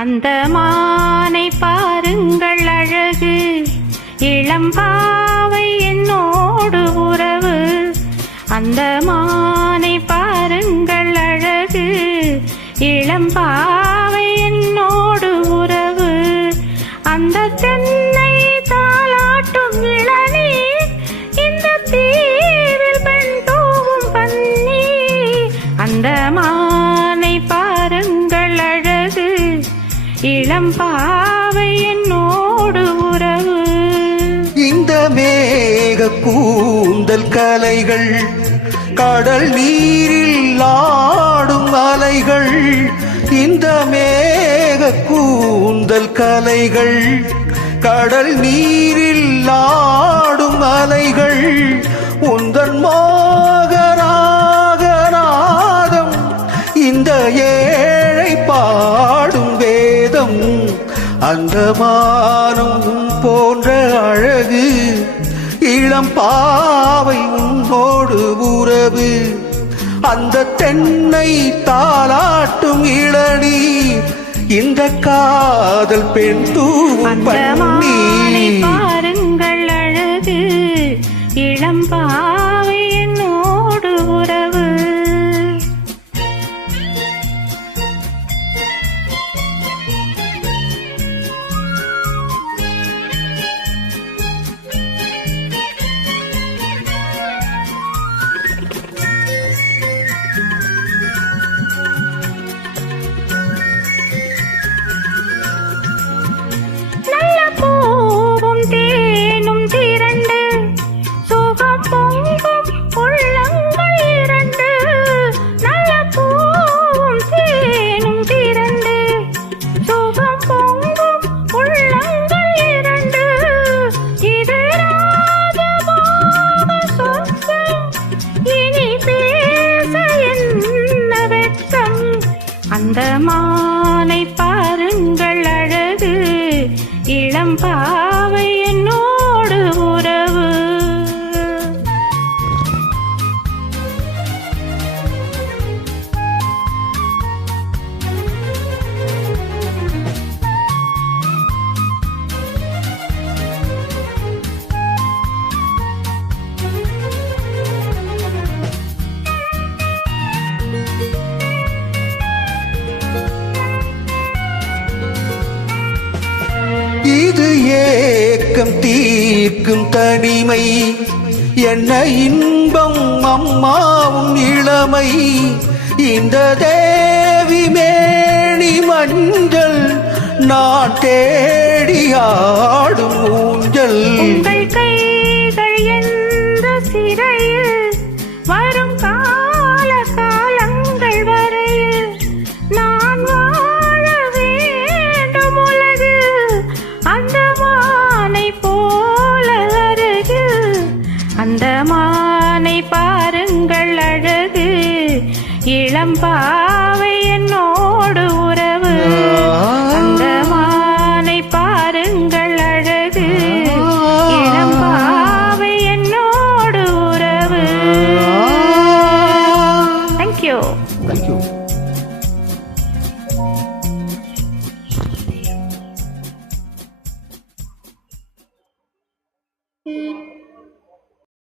அந்த மானை பாருங்கள் அழகு. இளம்பாவை என்னோடு உறவு. அந்த மானை பாருங்கள் அழகு. இளம்பாவை என்னோடு உறவு. அந்த தென் இளம் பாவை என்னோடு உறவு. இந்த மேக கூந்தல் கலைகள் கடல் நீரில் ஆடும் அலைகள் இந்த மேக கூந்தல் கலைகள் கடல் நீரில் ஆடும் அலைகள் உந்தன் மா அந்த மானம் போன்ற அழகு இளம் பாவை உன்னோடு உறவு. அந்த தென்னை தாளாட்டும் இளநீர் இந்த காதல் பெண் தூவும் பாருங்கள் அழகு இளம் பாவை அந்த மானை பாருங்கள். இது ஏக்கம் தீர்க்கும் தனிமை. என்ன இன்பம் அம்மாவும் இளமை. இந்த தேவி மேணி மஞ்சள் நான் தேடி ஆடும் ஊஞ்சல். மானை